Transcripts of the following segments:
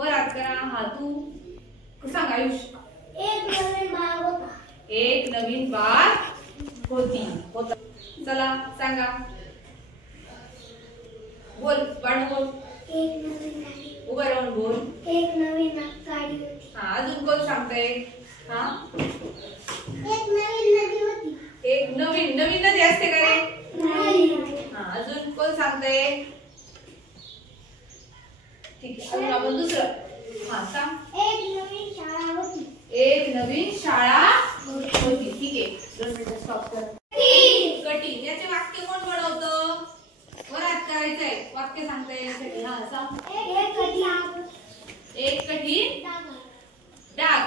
वर हात करा. हा तू सांग आयुष. एक नवीन बाग होता. एक नवीन बाग होती. चला सांगा. बोल बाळ बोल. एक नवीन गाडी. उभं राहून बोल. एक नवीन गाडी होती. हा अजून कोण सांगतंय. हा एक नवीन नदी होती. एक नवीन नवीन नदी असते का रे. नाही. हा अजून कोण सांगतंय. ठीक आहे अजून आपण दुसरं. हा सांग. एक नवीन शाळा होती. एक नवीन शाळा होती. ठीक आहे 2 मिनिटं स्टॉप कर. कठीण याचे वाक्य कोण बनवतं. वर हात करायचंय. वाक्य सांगता यासाठी. हा सांग. एक कठीण डाग.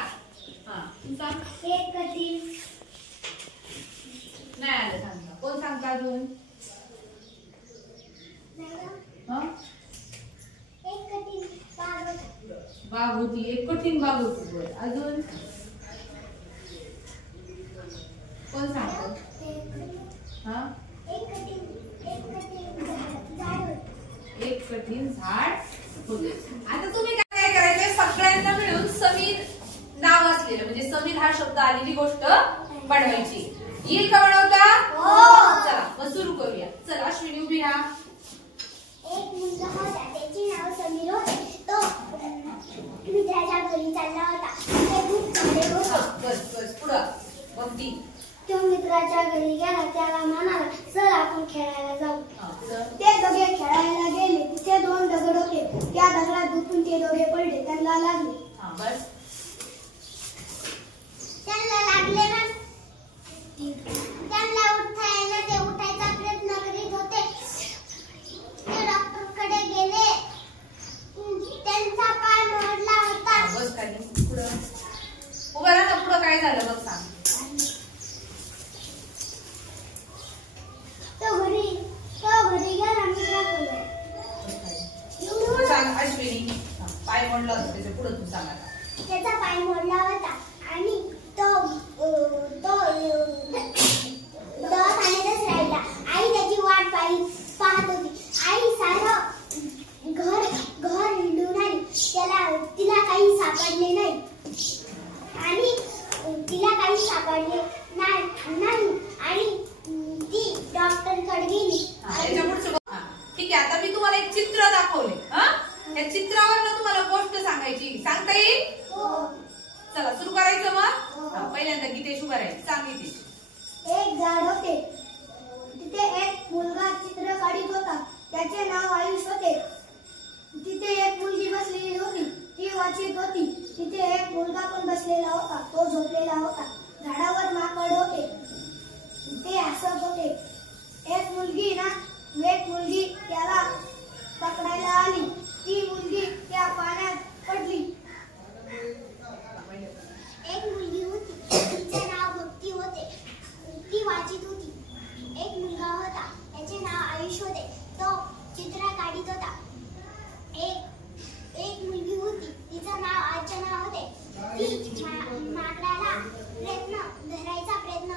हा तू सांग. एक कठीण नाही आलं सांगता. कोण सांगता अजून. हा एक कठीण बाग होता. बाग होती. एक कठीण बाग होती. बरं अजून कोण सांगतो. हा एक कठीण झाड होते. एक कठीण झाड होते. आता तुम्ही काय करायचंय सगळ्यांना मिळून समीर नाव असलेलं म्हणजे समीर हा शब्द आलेली गोष्ट बनवायची. येईल का बनवता. चला मग सुरू करूया. चला अश्विनी उभी राहा. एक मुलगा होता. त्याचे नाव समीर होते. तो मित्राच्या घरी चालला होता. ते खूप चांगले होते. बस बस पुढं भक्ती. तो मित्राच्या घरी गेला. त्याला म्हणाला चल आपण खेळायला जाऊ. ते दोघे खेळायला गेले. तिथे 2 दगड होते. त्या दगडात गुंतून ते दोघे पडले. त्यांना लागले. बस त्यांना लागले ना. त्यांना उठायला ते उठायचा प्रयत्न करीत होते. ते डॉक्टरकडे गेले. त्यांचा पाय मोडला होता. बस खाली पुढं उभं राहा. पुढं काय झालं बघ सांग. तो घरी गेला मित्राकडे. सांग अश्विनी. पाय मोडला होता त्याच्या पुढे तू सांग आता. त्याचा पाय मोडला होता आणि तो दवाखान्यातच राहिला. आई त्याची वाट पाहत होती. आई सारं घर हिंडून आली. तिला काही सापडले नाही आणि ती डॉक्टरकडे गेली. ठीक आहे आता मी तुम्हाला एक चित्र दाखवले. या चित्रावर तुम्हाला गोष्ट सांगायची. सांगता येईल. चला सुरू करायचं मग. पहिल्यांदा गीतेश उभा राहील. सांग गीतेश. एक झाड होते. तिथे एक मुलगा चित्र काढत होता. त्याचे नाव आयुष होते. तिथे एक मुलगी बसलेली होती. ती वाचत होती. तिथे एक मुलगा पण बसलेला होता. तो झोपलेला होता. झाडावर माकड होते. ते हसत होते. एक मुलगी त्याला पकडायला आली. ती मुलगी त्या पाण्यात पडली. एक मुलगी होती. तिचे नाव भक्ती होते. ती वाचत होती. एक मुलगा होता. त्याचे नाव आयुष होते. तो चित्र काढत होता. एक मुलगी होती. तिचं नाव अर्चना होते. ती माकडाला धरायचा प्रयत्न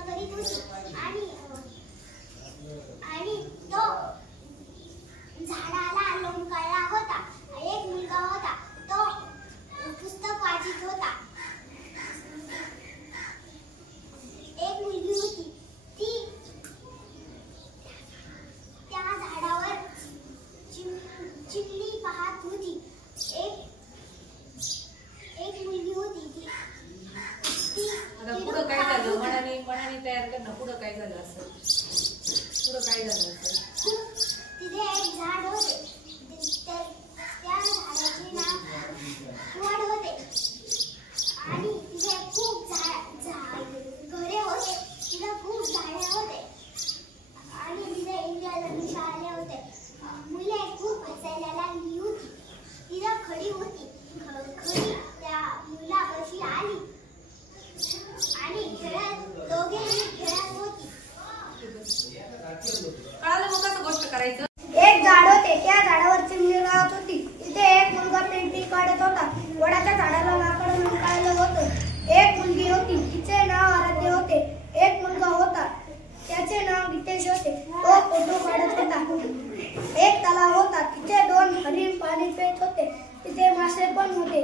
मासे पण होते.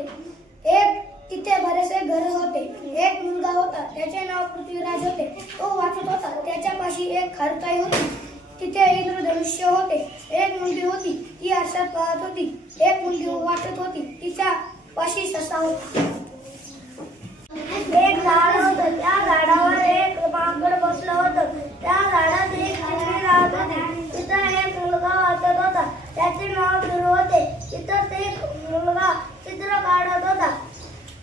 एक तिथे बरेचसे घर होते. एक मुलगा होता, त्याचे नाव पृथ्वीराज होते. तो वाचत होता. त्याच्यापाशी एक खारुताई होती. तिथे इंद्रधनुष्य होते. एक मुलगी होती, ती आरशात पाहत होती. एक मुलगी वाचत होती, तिच्या पाशी ससा होता. एक झाड होतं, त्या झाडावर एक माकड बसलं होतं. त्या झाडात एक चिमणी राहत होती. तिथं एक मुलगा वाचत होता, त्याचे नाव बिरू होते. तिथं एक मुलगा चित्र काढत होता.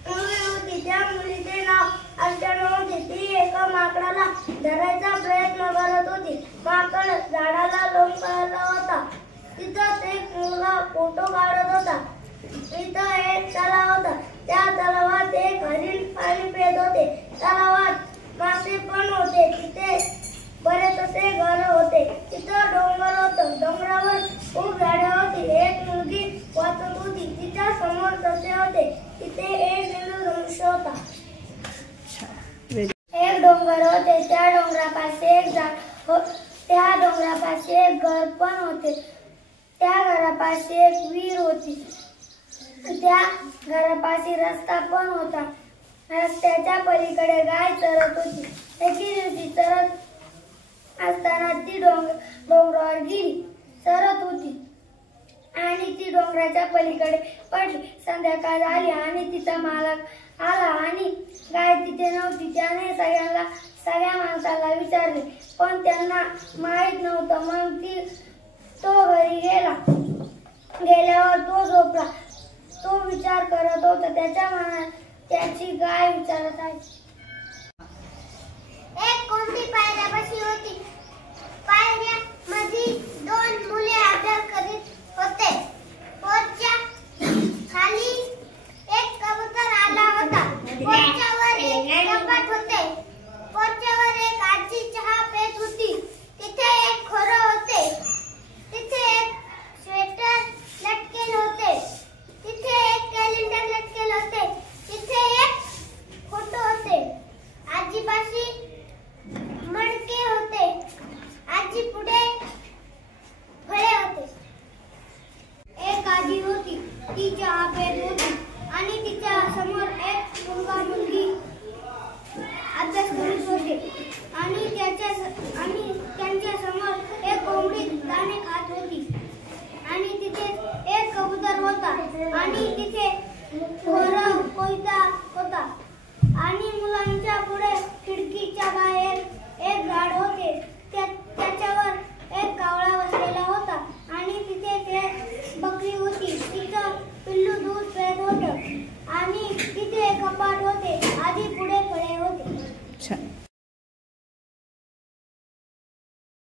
मुलगी होती, त्या मुलीचे नाव अर्चना होते. ती एका माकडाला धरायचा प्रयत्न करत होती. माकड झाडाला लोंबकळला होता. तिथं एक मुलगा फोटो काढत होता. तिथं एक तलाव होता. त्या तलावात एक हरिण पाणी पित होते. तलावात मासे पण होते. तिथे बरेचसे घर होते. तिथं डोंगर होतं. डोंगरावर खूप झाडे होती. एक मुलगी वाचत होती. तिच्या समोर ससे होते. तिथे एक इंद्रधनुष्य होता. एक डोंगर होते. त्या डोंगरापाशी एक झाड त्या डोंगरापाशी एक घर पण होते. त्या घरापाशी एक विहीर होती. त्या घरापाशी रस्ता पण होता. रस्त्याच्या पलीकडे गाय चरत होती. एके दिवशी चरत असताना ती डोंगरावर गेली. चरत होती आणि ती डोंगराच्या पलीकडे पडली. संध्याकाळ झाली आणि तिचा मालक आला आणि गाय तिथे नव्हती. त्याने सगळ्या माणसाला विचारले, पण त्यांना माहित नव्हतं. मग तो घरी गेल्यावर तो झोपला. तो विचार करत होता. त्याच्या मनात त्याची गाय विचारत आहे. एक कोणती